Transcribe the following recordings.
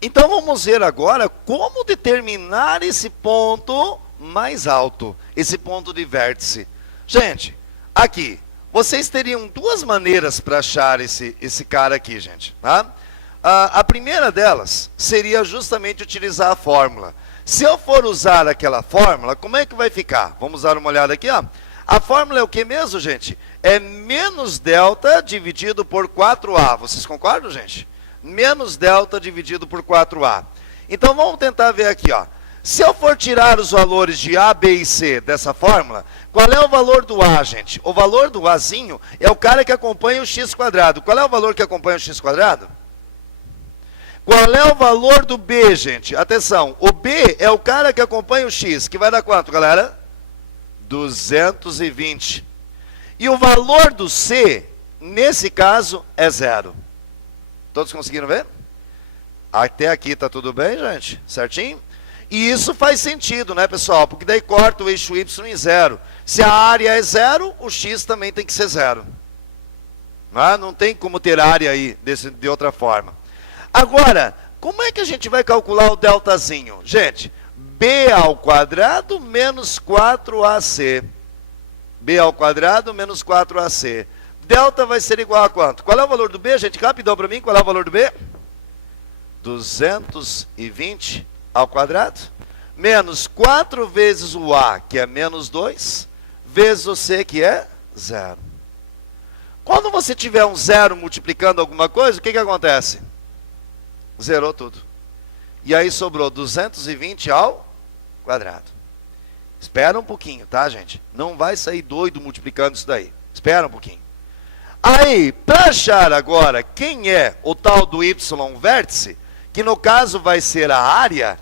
Então vamos ver agora como determinar esse ponto mais alto, esse ponto de vértice. Gente, aqui, vocês teriam duas maneiras para achar esse cara aqui, gente. Tá? A primeira delas seria justamente utilizar a fórmula. Se eu for usar aquela fórmula, como é que vai ficar? Vamos dar uma olhada aqui, ó. A fórmula é o que mesmo, gente? É menos delta dividido por 4A. Vocês concordam, gente? Menos delta dividido por 4A. Então vamos tentar ver aqui, ó. Se eu for tirar os valores de A, B e C dessa fórmula, qual é o valor do A, gente? O valor do Azinho é o cara que acompanha o x quadrado. Qual é o valor que acompanha o x quadrado? Qual é o valor do B, gente? Atenção, o B é o cara que acompanha o x, que vai dar quanto, galera? 220. E o valor do C, nesse caso, é 0. Todos conseguiram ver? Até aqui está tudo bem, gente? Certinho? E isso faz sentido, né, pessoal? Porque daí corta o eixo y em 0. Se a área é 0, o x também tem que ser 0. Não tem como ter área aí de outra forma. Agora, como é que a gente vai calcular o deltazinho? Gente, b ao quadrado menos 4ac. b ao quadrado menos 4ac. Delta vai ser igual a quanto? Qual é o valor do b, gente? Rapidão para mim, qual é o valor do b? 220 ao quadrado. Menos 4 vezes o a, que é menos 2, vezes o c, que é 0. Quando você tiver um 0 multiplicando alguma coisa, o que acontece? Zerou tudo. E aí sobrou 220 ao quadrado. Espera um pouquinho, tá, gente? Não vai sair doido multiplicando isso daí. Espera um pouquinho. Aí, para achar agora quem é o tal do y vértice, que no caso vai ser a área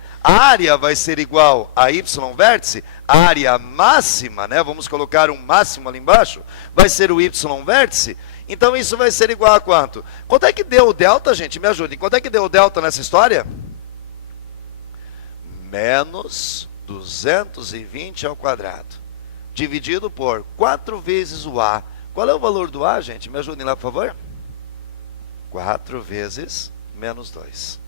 vai ser igual a y vértice, a área máxima, né? Vamos colocar um máximo ali embaixo, vai ser o y vértice. Então isso vai ser igual a quanto? Quanto é que deu o delta, gente? Me ajudem. Quanto é que deu o delta nessa história? Menos 220 ao quadrado. Dividido por 4 vezes o a. Qual é o valor do a, gente? Me ajudem lá, por favor. 4 vezes menos 2.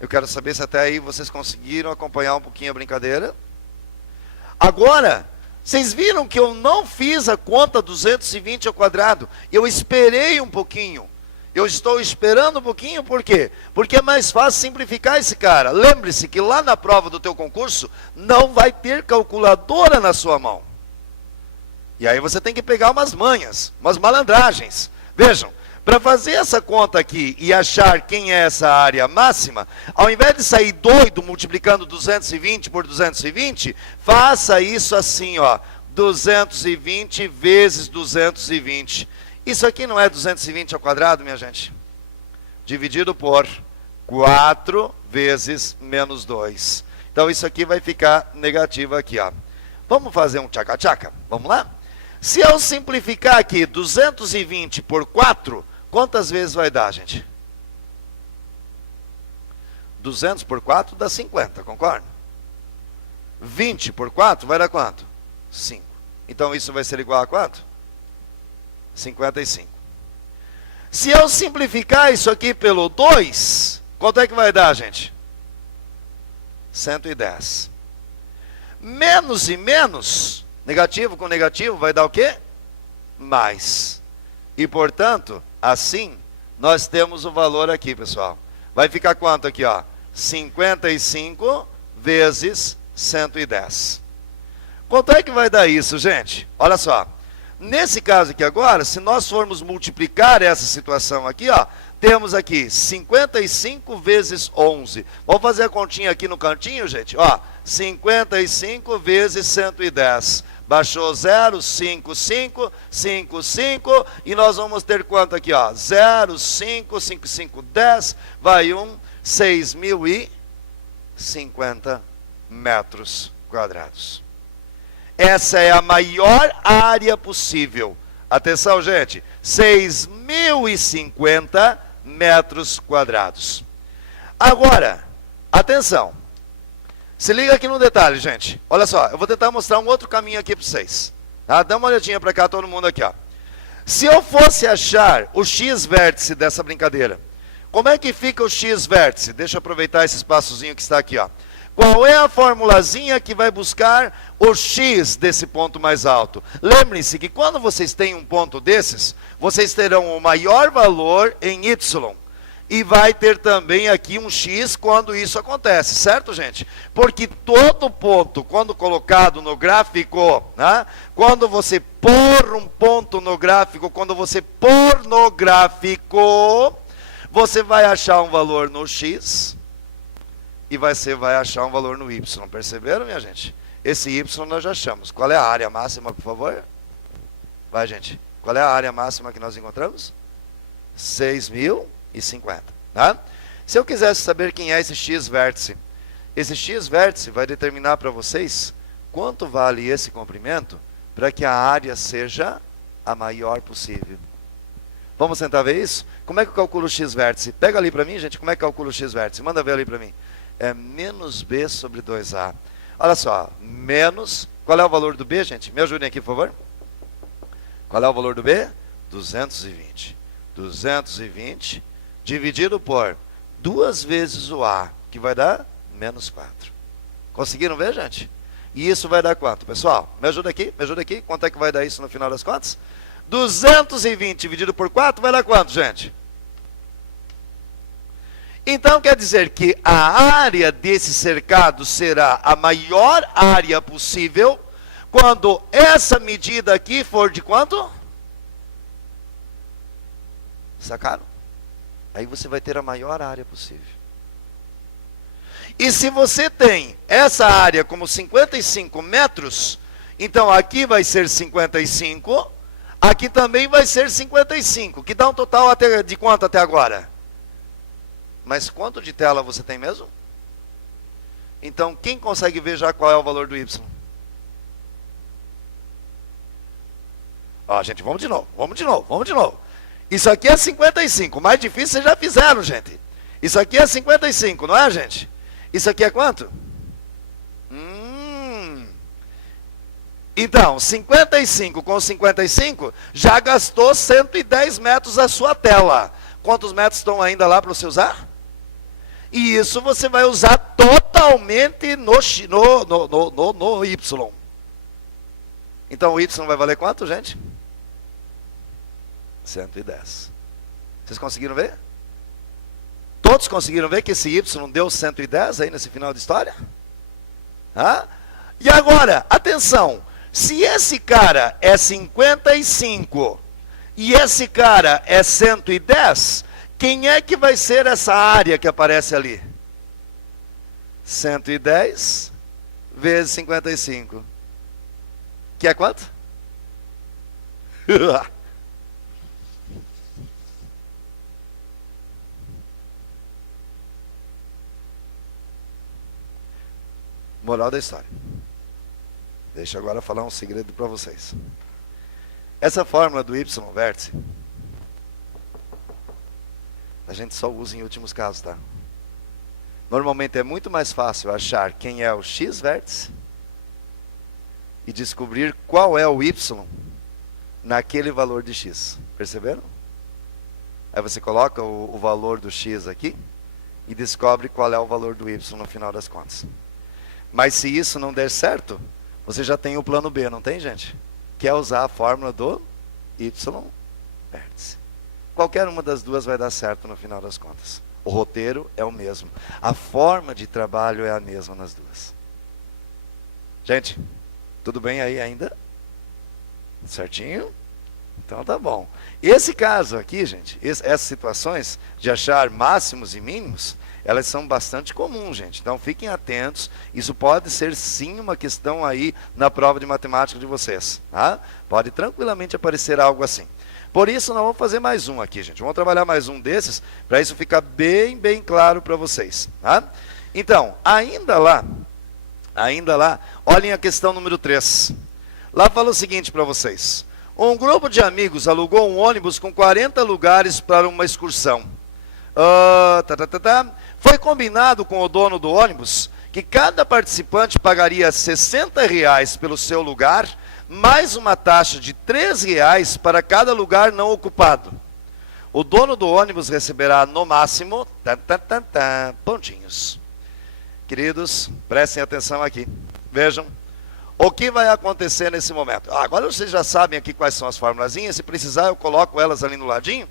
Eu quero saber se até aí vocês conseguiram acompanhar um pouquinho a brincadeira. Agora, vocês viram que eu não fiz a conta 220 ao quadrado. Eu esperei um pouquinho. Eu estou esperando um pouquinho, por quê? Porque é mais fácil simplificar esse cara. Lembre-se que lá na prova do teu concurso, não vai ter calculadora na sua mão. E aí você tem que pegar umas manhas, umas malandragens. Vejam, para fazer essa conta aqui e achar quem é essa área máxima, ao invés de sair doido multiplicando 220 por 220, faça isso assim, ó, 220 vezes 220. Isso aqui não é 220 ao quadrado, minha gente? Dividido por 4 vezes menos 2. Então isso aqui vai ficar negativo aqui, ó. Vamos fazer um tchaca-tchaca? Vamos lá? Se eu simplificar aqui 220 por 4, quantas vezes vai dar, gente? 200 por 4 dá 50, concorda? 20 por 4 vai dar quanto? 5. Então isso vai ser igual a quanto? 55. Se eu simplificar isso aqui pelo 2, quanto é que vai dar, gente? 110. Menos e menos, negativo com negativo, vai dar o quê? Mais. E, portanto, assim, nós temos o valor aqui, pessoal. Vai ficar quanto aqui, ó? 55 vezes 110. Quanto é que vai dar isso, gente? Olha só. Nesse caso aqui agora, se nós formos multiplicar essa situação aqui, ó, temos aqui 55 vezes 11. Vamos fazer a continha aqui no cantinho, gente? Ó, 55 vezes 110. Baixou 0, 5, 5, 5, 5. E nós vamos ter quanto aqui, ó? 0, 5, 5, 5, 10. Vai 6.050 metros quadrados. Essa é a maior área possível. Atenção, gente. 6.050 metros quadrados. Agora, atenção. Se liga aqui no detalhe, gente. Olha só, eu vou tentar mostrar um outro caminho aqui para vocês. Tá? Dá uma olhadinha para cá, todo mundo aqui, ó. Se eu fosse achar o x vértice dessa brincadeira, Como é que fica o x vértice? Deixa eu aproveitar esse espaçozinho que está aqui, ó. Qual é a formulazinha que vai buscar o x desse ponto mais alto? Lembrem-se que quando vocês têm um ponto desses, vocês terão o maior valor em y. E vai ter também aqui um x quando isso acontece, certo, gente? Porque todo ponto, quando colocado no gráfico, né? Quando você pôr um ponto no gráfico, quando você pôr no gráfico, você vai achar um valor no x e você vai achar um valor no y. Perceberam, minha gente? Esse y nós já achamos. Qual é a área máxima, por favor? Vai, gente. Qual é a área máxima que nós encontramos? 6.050. Tá? Se eu quisesse saber quem é esse x vértice, esse x vértice vai determinar para vocês quanto vale esse comprimento para que a área seja a maior possível. Vamos tentar ver isso? Como é que eu calculo o x vértice? Pega ali para mim, gente, como é que eu calculo o x vértice? Manda ver ali para mim. É menos b sobre 2a. Olha só, menos... Qual é o valor do b, gente? Me ajudem aqui, por favor. Qual é o valor do b? 220. 220 dividido por 2 vezes o a, que vai dar menos 4. Conseguiram ver, gente? E isso vai dar quanto, pessoal? Me ajuda aqui, me ajuda aqui. Quanto é que vai dar isso no final das contas? 220 dividido por 4 vai dar quanto, gente? Então quer dizer que a área desse cercado será a maior área possível quando essa medida aqui for de quanto? Sacaram? Aí você vai ter a maior área possível. E se você tem essa área como 55 metros, então aqui vai ser 55, aqui também vai ser 55, que dá um total de quanto até agora? Mas quanto de tela você tem mesmo? Então, quem consegue ver já qual é o valor do y? Ó, gente, vamos de novo, vamos de novo, vamos de novo. Isso aqui é 55, o mais difícil vocês já fizeram, gente. Isso aqui é 55, não é, gente? Isso aqui é quanto? Então, 55 com 55, já gastou 110 metros a sua tela. Quantos metros estão ainda lá para você usar? E isso você vai usar totalmente no y. Então o y vai valer quanto, gente? 110. Vocês conseguiram ver? Todos conseguiram ver que esse y deu 110 aí nesse final de história? E agora, atenção, se esse cara é 55 e esse cara é 110, quem é que vai ser essa área que aparece ali? 110 vezes 55. Que é quanto? Moral da história. Deixa eu agora falar um segredo para vocês. Essa fórmula do y vértice, a gente só usa em últimos casos, tá? Normalmente é muito mais fácil achar quem é o x vértice e descobrir qual é o y naquele valor de x. Perceberam? Aí você coloca o valor do x aqui e descobre qual é o valor do y no final das contas. Mas se isso não der certo, você já tem o plano B, não tem, gente? Que é usar a fórmula do y vértice. Qualquer uma das duas vai dar certo no final das contas. O roteiro é o mesmo. A forma de trabalho é a mesma nas duas. Gente, tudo bem aí ainda? Certinho? Então tá bom. Esse caso aqui, gente, essas situações de achar máximos e mínimos, elas são bastante comuns, gente. Então fiquem atentos. Isso pode ser sim uma questão aí na prova de matemática de vocês. Tá? Pode tranquilamente aparecer algo assim. Por isso nós vamos fazer mais um aqui, gente. Vamos trabalhar mais um desses, para isso ficar bem claro para vocês. Tá? Então, ainda lá, olhem a questão número 3. Lá fala o seguinte para vocês. Um grupo de amigos alugou um ônibus com 40 lugares para uma excursão. Foi combinado com o dono do ônibus que cada participante pagaria R$60 pelo seu lugar, mais uma taxa de R$3 para cada lugar não ocupado. o dono do ônibus receberá no máximo pontinhos. Queridos, prestem atenção aqui. Vejam o que vai acontecer nesse momento. Agora vocês já sabem aqui quais são as formulazinhas. Se precisar, eu coloco elas ali no ladinho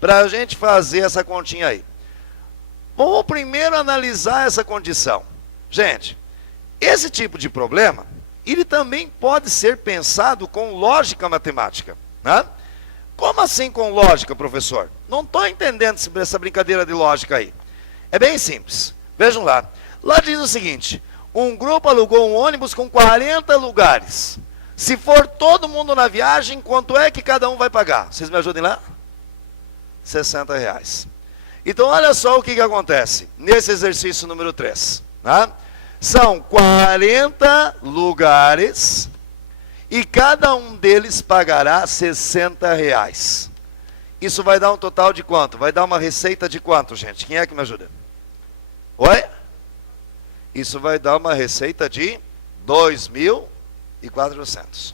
para a gente fazer essa continha aí. Vamos primeiro analisar essa condição. Gente, esse tipo de problema, ele também pode ser pensado com lógica matemática, né? Como assim com lógica, professor? Não estou entendendo essa brincadeira de lógica aí. É bem simples. Vejam lá. Lá diz o seguinte: um grupo alugou um ônibus com 40 lugares. Se for todo mundo na viagem, quanto é que cada um vai pagar? Vocês me ajudem lá? R$60. Então, olha só o que acontece nesse exercício número 3. Né? São 40 lugares e cada um deles pagará R$60. Isso vai dar um total de quanto? Vai dar uma receita de quanto, gente? Quem é que me ajuda? Oi? Isso vai dar uma receita de 2.400.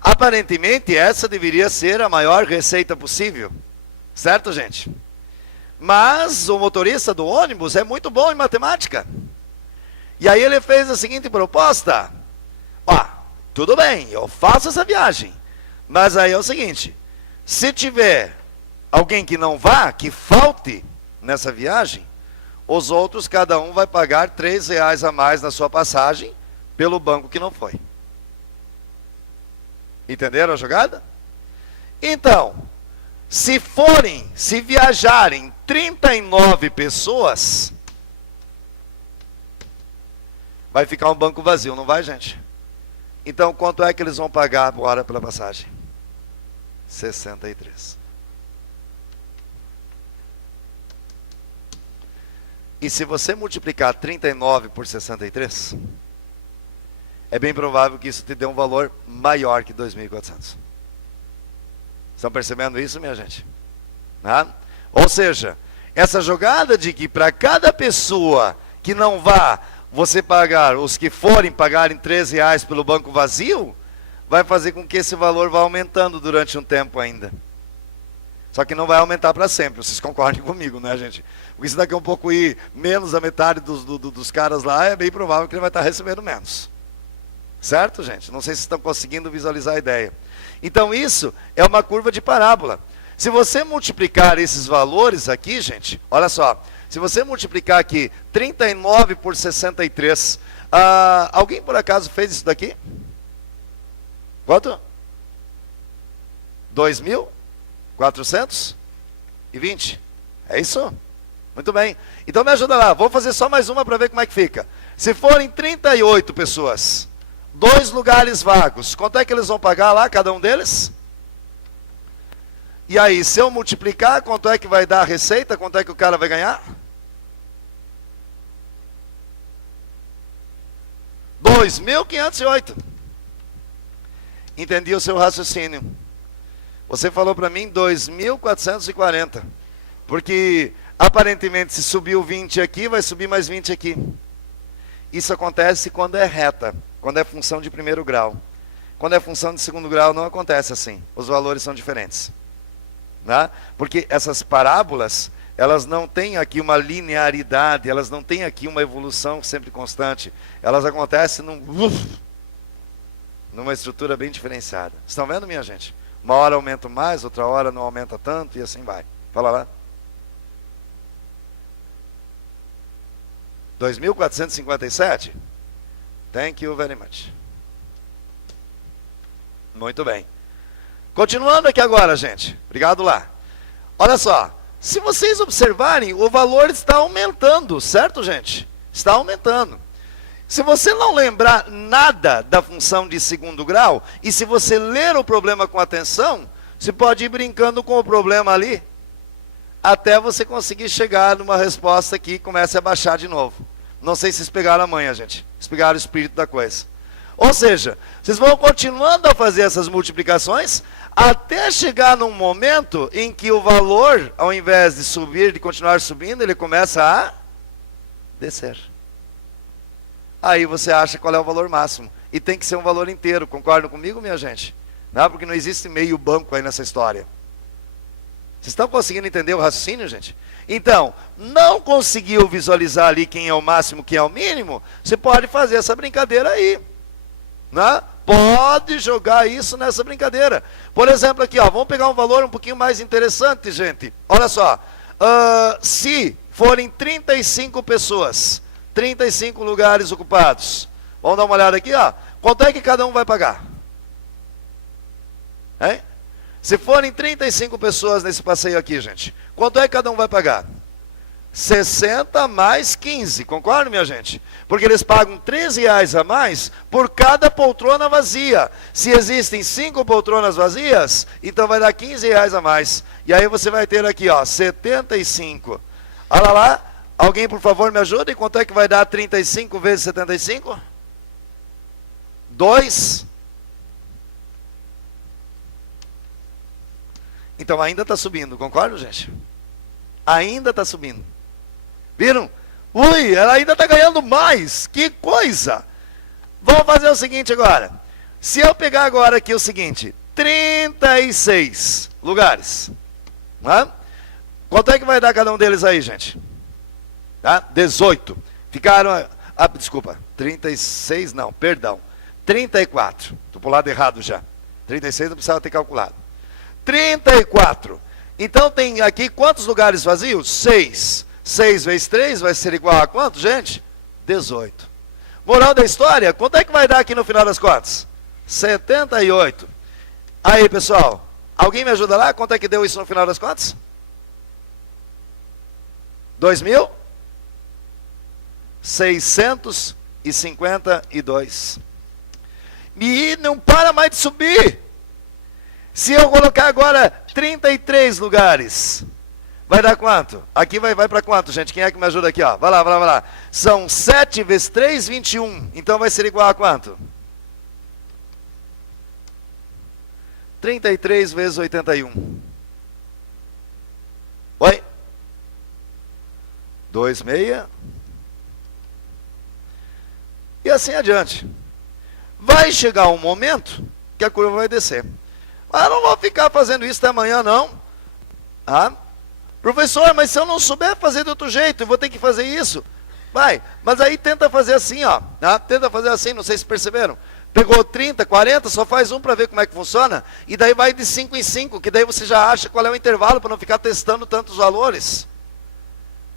Aparentemente, essa deveria ser a maior receita possível. Certo, gente? Mas o motorista do ônibus é muito bom em matemática. E aí ele fez a seguinte proposta: ó, tudo bem, eu faço essa viagem, mas aí é o seguinte, se tiver alguém que não vá, que falte nessa viagem, os outros, cada um vai pagar R$3 a mais na sua passagem pelo banco que não foi. Entenderam a jogada? Então, se viajarem 39 pessoas, vai ficar um banco vazio, não vai, gente? Então, quanto é que eles vão pagar agora pela passagem? 63. E se você multiplicar 39 por 63, é bem provável que isso te dê um valor maior que 2.400. Estão percebendo isso, minha gente? Ou seja, essa jogada de que para cada pessoa que não vá, você pagar, os que forem pagarem R$3 pelo banco vazio, vai fazer com que esse valor vá aumentando durante um tempo ainda. Só que não vai aumentar para sempre, vocês concordem comigo, né, gente? Porque se daqui a um pouco ir menos da metade dos caras lá, é bem provável que ele vai estar recebendo menos. Certo, gente? Não sei se estão conseguindo visualizar a ideia. Então isso é uma curva de parábola. Se você multiplicar esses valores aqui, gente, olha só. Se você multiplicar aqui 39 por 63, alguém por acaso fez isso daqui? Quanto? 2.420? É isso? Muito bem. Então me ajuda lá. Vou fazer só mais uma para ver como é que fica. Se forem 38 pessoas, 2 lugares vagos, quanto é que eles vão pagar lá, cada um deles? E aí, se eu multiplicar, quanto é que vai dar a receita? Quanto é que o cara vai ganhar? 2.508. Entendi o seu raciocínio. Você falou para mim 2.440. Porque, aparentemente, se subiu 20 aqui, vai subir mais 20 aqui. Isso acontece quando é reta, quando é função de primeiro grau. Quando é função de segundo grau, não acontece assim. Os valores são diferentes. Né? Porque essas parábolas, elas não têm aqui uma linearidade, elas não têm aqui uma evolução sempre constante. Elas acontecem numa estrutura bem diferenciada. Estão vendo, minha gente? Uma hora aumenta mais, outra hora não aumenta tanto e assim vai. Fala lá. 2.457? Thank you very much. Muito bem. Continuando aqui agora, gente. Obrigado lá. Olha só. Se vocês observarem, o valor está aumentando, certo, gente? Está aumentando. Se você não lembrar nada da função de segundo grau, e se você ler o problema com atenção, você pode ir brincando com o problema ali, até você conseguir chegar numa resposta que comece a baixar de novo. Não sei se vocês pegaram a manha, gente. Vocês pegaram o espírito da coisa. Ou seja, vocês vão continuando a fazer essas multiplicações, até chegar num momento em que o valor, ao invés de subir, de continuar subindo, ele começa a descer. Aí você acha qual é o valor máximo. E tem que ser um valor inteiro. Concordam comigo, minha gente? Não, porque não existe meio banco aí nessa história. Vocês estão conseguindo entender o raciocínio, gente? Então, não conseguiu visualizar ali quem é o máximo, quem é o mínimo? Você pode fazer essa brincadeira aí. Né? Pode jogar isso nessa brincadeira. Por exemplo, aqui, ó, vamos pegar um valor um pouquinho mais interessante, gente. Olha só. Se forem 35 pessoas, 35 lugares ocupados. Vamos dar uma olhada aqui, ó. Quanto é que cada um vai pagar? Hein? Se forem 35 pessoas nesse passeio aqui, gente, quanto é que cada um vai pagar? 60 mais 15, concorda, minha gente? Porque eles pagam R$13 a mais por cada poltrona vazia. Se existem 5 poltronas vazias, então vai dar R$15 a mais. E aí você vai ter aqui, ó, 75. Olha lá, alguém por favor me ajuda, e quanto é que vai dar 35 vezes 75? 2. Então ainda está subindo, concorda, gente? Ainda está subindo. Viram? Ui, ela ainda está ganhando mais. Que coisa! Vamos fazer o seguinte agora. Se eu pegar agora aqui o seguinte, 36 lugares. Né? Quanto é que vai dar cada um deles aí, gente? Tá? 18. Ficaram, desculpa, 36 não, perdão. 34. Estou para o lado errado já. 36 não precisava ter calculado. 34. Então tem aqui quantos lugares vazios? 6. 6 vezes 3 vai ser igual a quanto, gente? 18. Moral da história, quanto é que vai dar aqui no final das contas? 78. Aí, pessoal, alguém me ajuda lá? Quanto é que deu isso no final das contas? 2.652. E não para mais de subir. Se eu colocar agora 33 lugares, vai dar quanto? Aqui vai para quanto, gente? Quem é que me ajuda aqui? Ó? Vai lá, vai lá, vai lá. São 7 vezes 3, 21. Então vai ser igual a quanto? 33 vezes 81. Oi? 26. E assim adiante. Vai chegar um momento que a curva vai descer. Mas eu não vou ficar fazendo isso até amanhã, não. Ah? Professor, mas se eu não souber fazer de outro jeito, eu vou ter que fazer isso. Vai, mas aí tenta fazer assim, ó. Tá? Tenta fazer assim, não sei se perceberam. Pegou 30, 40, só faz um para ver como é que funciona. E daí vai de 5 em 5, que daí você já acha qual é o intervalo para não ficar testando tantos valores.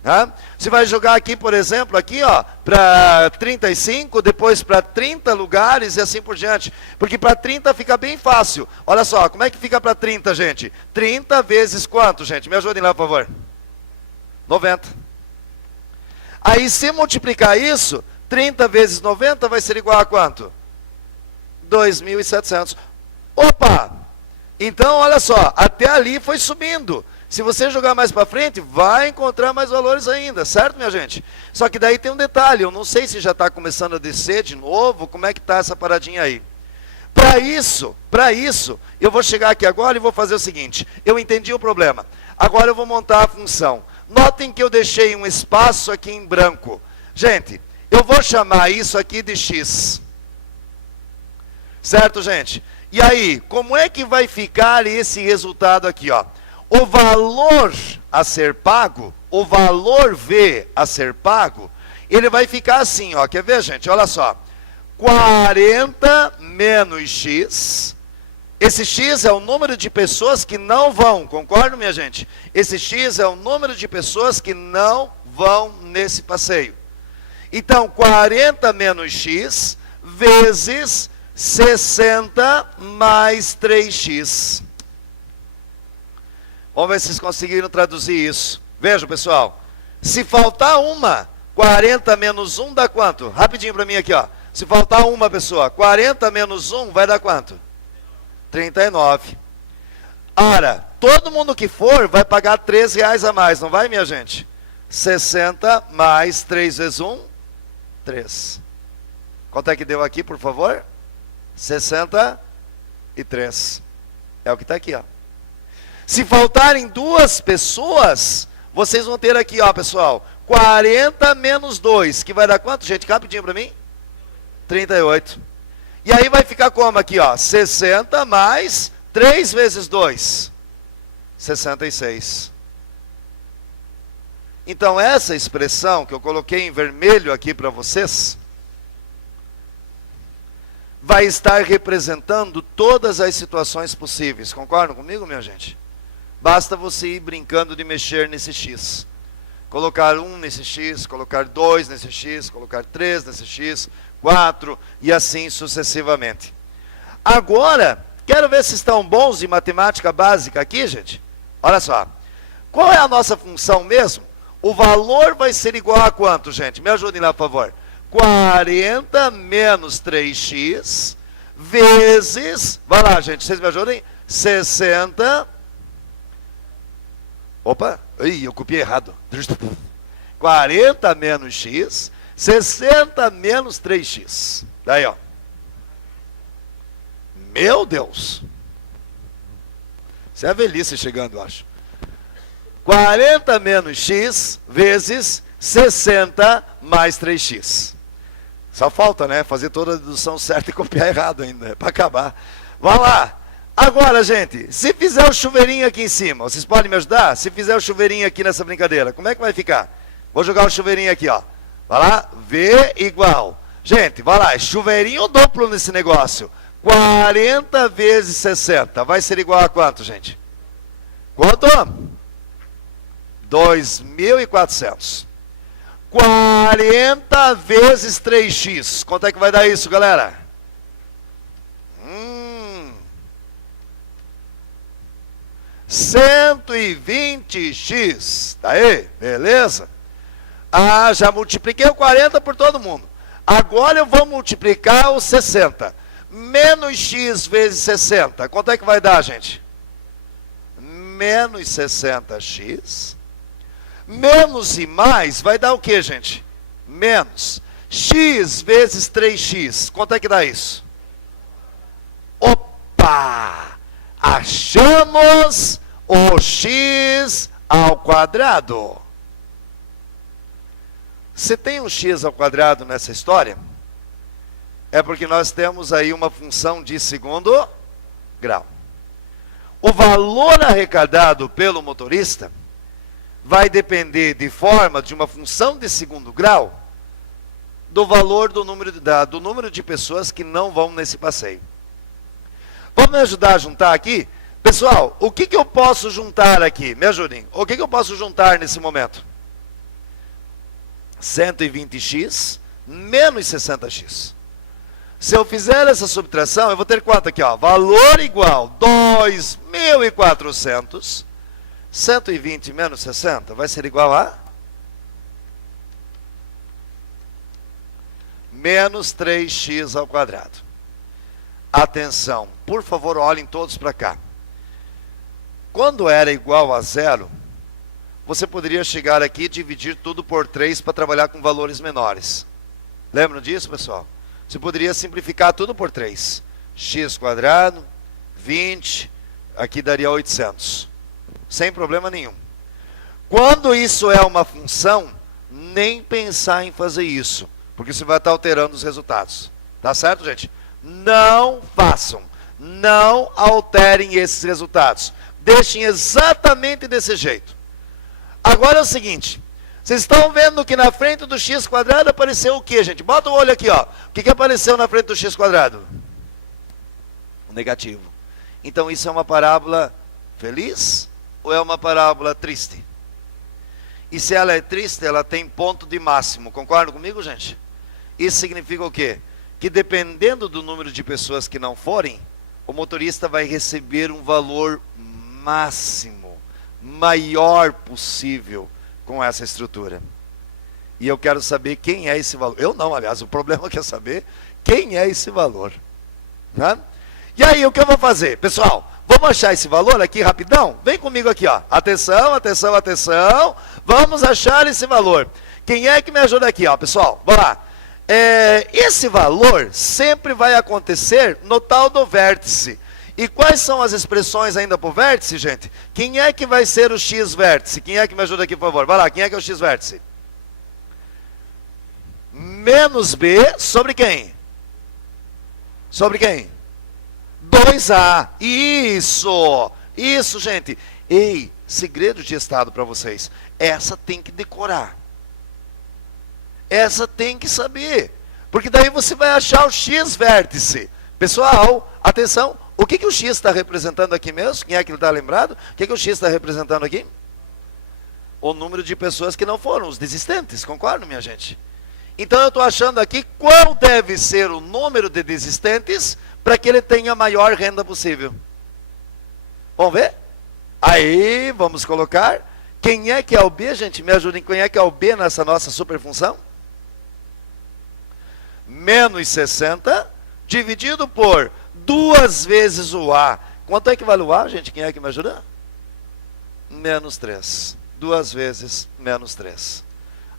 Tá? Você vai jogar aqui, por exemplo, aqui, ó, para 35, depois para 30 lugares e assim por diante. Porque para 30 fica bem fácil. Olha só, como é que fica para 30, gente? 30 vezes quanto, gente? Me ajudem lá, por favor. 90. Aí, se multiplicar isso, 30 vezes 90 vai ser igual a quanto? 2.700. Opa! Então, olha só, até ali foi subindo. Se você jogar mais para frente, vai encontrar mais valores ainda, certo, minha gente? Só que daí tem um detalhe, eu não sei se já está começando a descer de novo, como é que está essa paradinha aí. Para isso, eu vou chegar aqui agora e vou fazer o seguinte, eu entendi o problema. Agora eu vou montar a função. Notem que eu deixei um espaço aqui em branco. Gente, eu vou chamar isso aqui de x. Certo, gente? E aí, como é que vai ficar esse resultado aqui, ó? O valor a ser pago, o valor V a ser pago, ele vai ficar assim, ó. Quer ver, gente? Olha só. 40 menos x. Esse x é o número de pessoas que não vão, concorda, minha gente? Esse x é o número de pessoas que não vão nesse passeio. Então, 40 menos x vezes 60 mais 3x. Vamos ver se vocês conseguiram traduzir isso. Vejam, pessoal. Se faltar uma, 40 menos 1 dá quanto? Rapidinho para mim aqui, ó. Se faltar uma pessoa, 40 menos 1 vai dar quanto? 39. Ora, todo mundo que for vai pagar R$3 a mais, não vai, minha gente? 60 mais 3 vezes 1, 3. Quanto é que deu aqui, por favor? 63. É o que está aqui, ó. Se faltarem 2 pessoas, vocês vão ter aqui, ó, pessoal, 40 menos 2, que vai dar quanto, gente? Rapidinho para mim. 38. E aí vai ficar como aqui, ó? 60 mais 3 vezes 2. 66. Então essa expressão que eu coloquei em vermelho aqui para vocês, vai estar representando todas as situações possíveis. Concordam comigo, minha gente? Basta você ir brincando de mexer nesse X. Colocar 1 nesse X, colocar 2 nesse X, colocar 3 nesse X, 4 e assim sucessivamente. Agora, quero ver se estão bons de matemática básica aqui, gente. Olha só. Qual é a nossa função mesmo? O valor vai ser igual a quanto, gente? Me ajudem lá, por favor. 40 menos 3x vezes, vai lá, gente, vocês me ajudem? 60. Opa, eu copiei errado. 40 menos x, 60 menos 3x. Daí, ó. Meu Deus. Isso é a velhice chegando, eu acho. 40 menos x vezes 60 mais 3x. Só falta, né? Fazer toda a dedução certa e copiar errado ainda, para acabar. Vamos lá. Agora, gente, se fizer o chuveirinho aqui em cima, vocês podem me ajudar? Se fizer o chuveirinho aqui nessa brincadeira, como é que vai ficar? Vou jogar o chuveirinho aqui, ó. Vai lá, V igual. Gente, vai lá, chuveirinho duplo nesse negócio. 40 vezes 60, vai ser igual a quanto, gente? Quanto? 2.400. 40 vezes 3x. Quanto é que vai dar isso, galera? 120x. Tá aí? Beleza? Ah, já multipliquei o 40 por todo mundo. Agora eu vou multiplicar o 60. Menos x vezes 60. Quanto é que vai dar, gente? Menos 60x. Menos e mais vai dar o que, gente? Menos. X vezes 3x. Quanto é que dá isso? Opa! Achamos o x ao quadrado. Se tem um x ao quadrado nessa história, é porque nós temos aí uma função de segundo grau. O valor arrecadado pelo motorista vai depender de uma função de segundo grau do valor do número de pessoas que não vão nesse passeio. Vamos me ajudar a juntar aqui? Pessoal, o que eu posso juntar aqui? Me ajudem. O que eu posso juntar nesse momento? 120x menos 60x. Se eu fizer essa subtração, eu vou ter quanto aqui? Ó? Valor igual 2.400. 120 menos 60 vai ser igual a menos 3x ao quadrado. Atenção, por favor, olhem todos para cá. Quando era igual a zero, você poderia chegar aqui e dividir tudo por 3 para trabalhar com valores menores. Lembram disso, pessoal? Você poderia simplificar tudo por 3. X quadrado, 20, aqui daria 800. Sem problema nenhum. Quando isso é uma função, nem pensar em fazer isso, porque você vai estar alterando os resultados. Tá certo, gente? Não façam. Não alterem esses resultados. Deixem exatamente desse jeito. Agora é o seguinte. Vocês estão vendo que na frente do x quadrado apareceu o que, gente? Bota o olho aqui, ó. O que apareceu na frente do x quadrado? O negativo. Então isso é uma parábola feliz ou é uma parábola triste? E se ela é triste, ela tem ponto de máximo. Concordam comigo, gente? Isso significa o quê? Que dependendo do número de pessoas que não forem, o motorista vai receber um valor máximo, maior possível com essa estrutura. E eu quero saber quem é esse valor. Eu não, aliás, o problema é saber quem é esse valor. Né? E aí, o que eu vou fazer? Pessoal, vamos achar esse valor aqui rapidão? Vem comigo aqui, ó. Atenção, atenção, atenção. Vamos achar esse valor. Quem é que me ajuda aqui, ó, pessoal? Vamos lá. Esse valor sempre vai acontecer no tal do vértice. E quais são as expressões ainda para o vértice, gente? Quem é que vai ser o x vértice? Quem é que me ajuda aqui, por favor? Vai lá, quem é que é o x vértice? Menos b sobre quem? Sobre quem? 2A. Isso, gente. Ei, segredo de estado para vocês. Essa tem que decorar. Essa tem que saber. Porque daí você vai achar o X vértice. Pessoal, atenção. O que o X está representando aqui mesmo? Quem é que está lembrado? O que o X está representando aqui? O número de pessoas que não foram, os desistentes. Concordo, minha gente? Então eu estou achando aqui qual deve ser o número de desistentes para que ele tenha a maior renda possível. Vamos ver? Aí, vamos colocar. Quem é que é o B, gente? Me ajudem. Quem é que é o B nessa nossa superfunção? Menos 60 dividido por 2 vezes o A. Quanto é que vale o A, gente? Quem é que me ajuda? Menos 3. 2 vezes menos 3.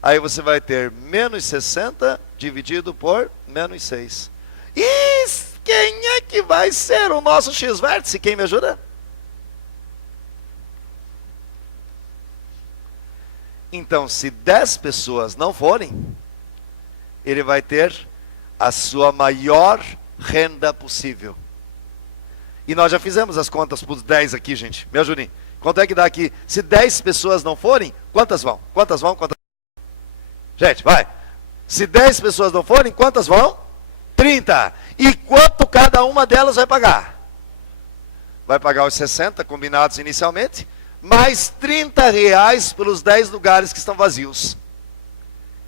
Aí você vai ter menos 60 dividido por menos 6. E quem é que vai ser o nosso X vértice? Quem me ajuda? Então, se 10 pessoas não forem, ele vai ter a sua maior renda possível. E nós já fizemos as contas para os 10 aqui, gente. Me ajudem. Quanto é que dá aqui? Se 10 pessoas não forem, quantas vão? Quantas vão? Gente, vai. Se 10 pessoas não forem, quantas vão? 30. E quanto cada uma delas vai pagar? Vai pagar os 60 combinados inicialmente, mais 30 reais pelos 10 lugares que estão vazios.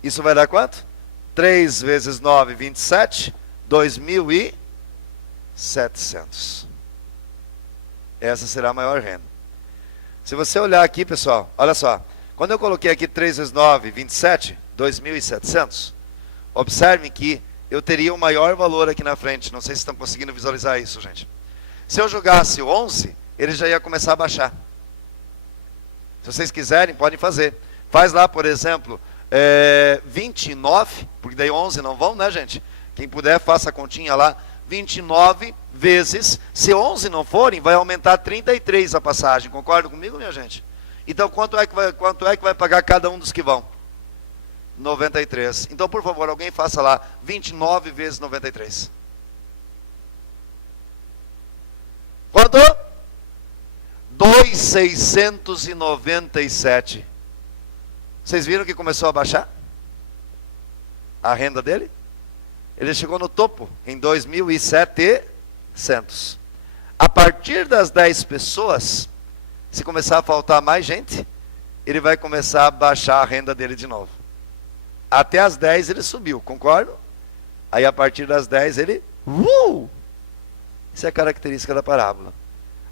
Isso vai dar quanto? 3 vezes 9, 27. 2.700. Essa será a maior renda. Se você olhar aqui, pessoal, olha só. Quando eu coloquei aqui 3 vezes 9, 27, 2.700. Observe que eu teria um maior valor aqui na frente. Não sei se estão conseguindo visualizar isso, gente. Se eu jogasse o 11, ele já ia começar a baixar. Se vocês quiserem, podem fazer. Faz lá, por exemplo, 29, porque daí 11 não vão, né, gente? Quem puder, faça a continha lá. 29 vezes, se 11 não forem, vai aumentar 33 a passagem. Concorda comigo, minha gente? Então, quanto é que vai pagar cada um dos que vão? 93. Então, por favor, alguém faça lá 29 vezes 93. Quanto? 2.697. Vocês viram que começou a baixar a renda dele? Ele chegou no topo em 2.700. A partir das 10 pessoas, se começar a faltar mais gente, ele vai começar a baixar a renda dele de novo. Até as 10 ele subiu, concordo? Aí a partir das 10 ele... Isso é a característica da parábola.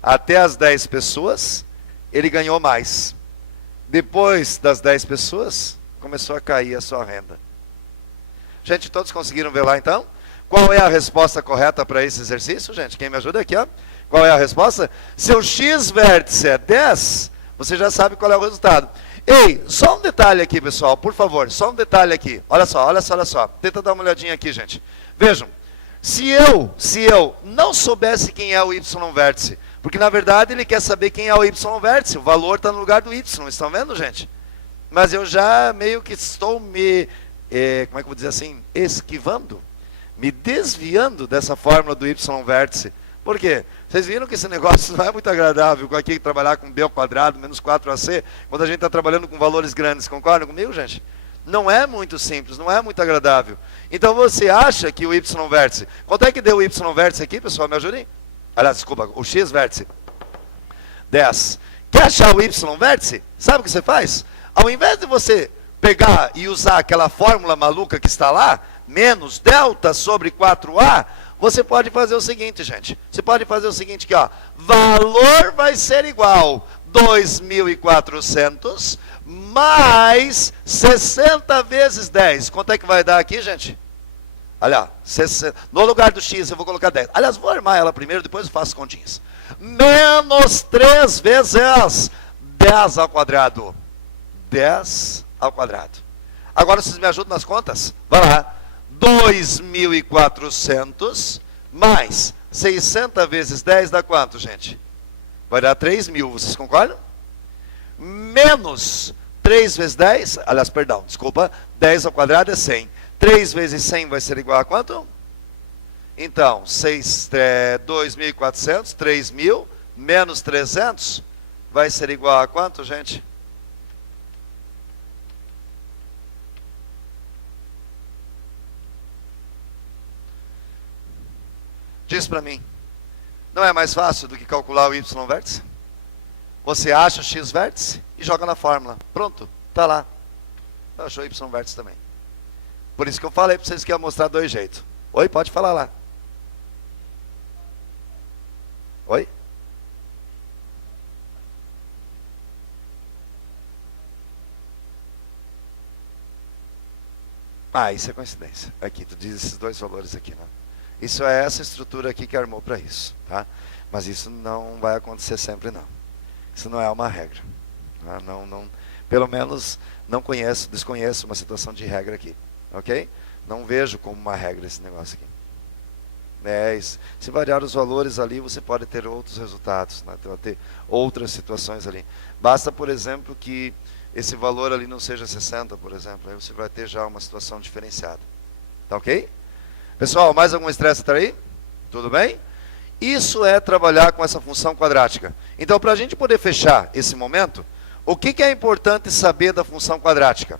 Até as 10 pessoas, ele ganhou mais. Depois das 10 pessoas, começou a cair a sua renda. Gente, todos conseguiram ver lá então? Qual é a resposta correta para esse exercício, gente? Quem me ajuda aqui, ó? Qual é a resposta? Se o X vértice é 10, você já sabe qual é o resultado. Ei, só um detalhe aqui, pessoal, por favor, só um detalhe aqui. Olha só. Tenta dar uma olhadinha aqui, gente. Vejam, se eu não soubesse quem é o Y vértice, porque na verdade ele quer saber quem é o Y vértice, o valor está no lugar do Y, estão vendo, gente? Mas eu já meio que estou me... como é que eu vou dizer assim? Esquivando, me desviando dessa fórmula do Y vértice. Por quê? Vocês viram que esse negócio não é muito agradável com aqui trabalhar com B ao quadrado menos 4AC, quando a gente está trabalhando com valores grandes. Concordam comigo, gente? Não é muito simples, não é muito agradável. Então você acha que o Y vértice... Quanto é que deu o Y vértice aqui, pessoal? Me ajudem? Aliás, desculpa, o X vértice. 10. Quer achar o Y vértice? Sabe o que você faz? Ao invés de você pegar e usar aquela fórmula maluca que está lá, menos delta sobre 4A, você pode fazer o seguinte, gente. Você pode fazer o seguinte aqui, ó. Valor vai ser igual 2.400 mais 60 vezes 10. Quanto é que vai dar aqui, gente? Olha, 60. No lugar do X eu vou colocar 10. Aliás, vou armar ela primeiro, depois eu faço continhas. Menos 3 vezes 10 ao quadrado. 10 ao quadrado. Agora vocês me ajudam nas contas? Vai lá. 2.400 mais 60 vezes 10 dá quanto, gente? Vai dar 3.000, vocês concordam? Menos 3 vezes 10, aliás, perdão, desculpa, 10 ao quadrado é 100. 3 vezes 100 vai ser igual a quanto? Então, 2.400, 3.000, menos 300, vai ser igual a quanto, gente? Diz para mim. Não é mais fácil do que calcular o y vértice? Você acha o x vértice e joga na fórmula. Pronto, está lá. Achou o y vértice também. Por isso que eu falei para vocês que ia mostrar dois jeitos. Oi, pode falar lá. Oi? Isso é coincidência. Aqui, tu diz esses dois valores aqui, né? Isso é essa estrutura aqui que armou para isso, tá? Mas isso não vai acontecer sempre, não. Isso não é uma regra. Tá? Pelo menos não desconheço uma situação de regra aqui, ok? Não vejo como uma regra esse negócio aqui. Se variar os valores ali, você pode ter outros resultados, né? Então, ter outras situações ali. Basta, por exemplo, que esse valor ali não seja 60, por exemplo. Aí você vai ter já uma situação diferenciada. Tá ok? Pessoal, mais algum estresse até aí? Tudo bem? Isso é trabalhar com essa função quadrática. Então, para a gente poder fechar esse momento, o que é importante saber da função quadrática?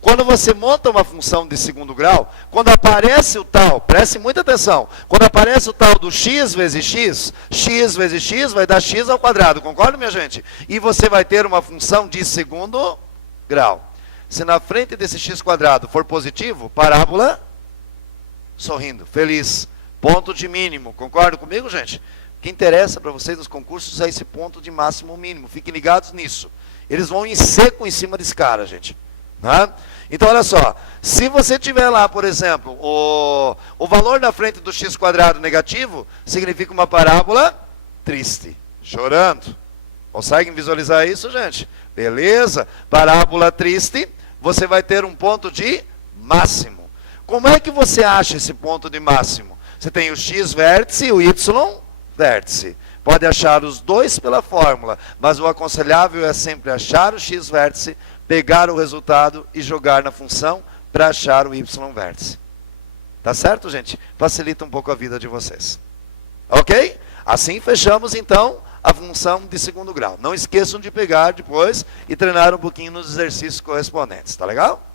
Quando você monta uma função de segundo grau, quando aparece o tal, preste muita atenção, quando aparece o tal do x vezes x vai dar x ao quadrado, concorda, minha gente? E você vai ter uma função de segundo grau. Se na frente desse x quadrado for positivo, parábola sorrindo, feliz, ponto de mínimo, concorda comigo, gente? O que interessa para vocês nos concursos é esse ponto de máximo mínimo, fiquem ligados nisso. Eles vão em seco em cima desse cara, gente. Tá? Então, olha só, se você tiver lá, por exemplo, o valor na frente do x quadrado negativo, significa uma parábola triste, chorando. Conseguem visualizar isso, gente? Beleza? Parábola triste, você vai ter um ponto de máximo. Como é que você acha esse ponto de máximo? Você tem o x vértice e o y vértice. Pode achar os dois pela fórmula, mas o aconselhável é sempre achar o x vértice, pegar o resultado e jogar na função para achar o y vértice. Tá certo, gente? Facilita um pouco a vida de vocês. Ok? Assim fechamos, então, a função de segundo grau. Não esqueçam de pegar depois e treinar um pouquinho nos exercícios correspondentes. Tá legal?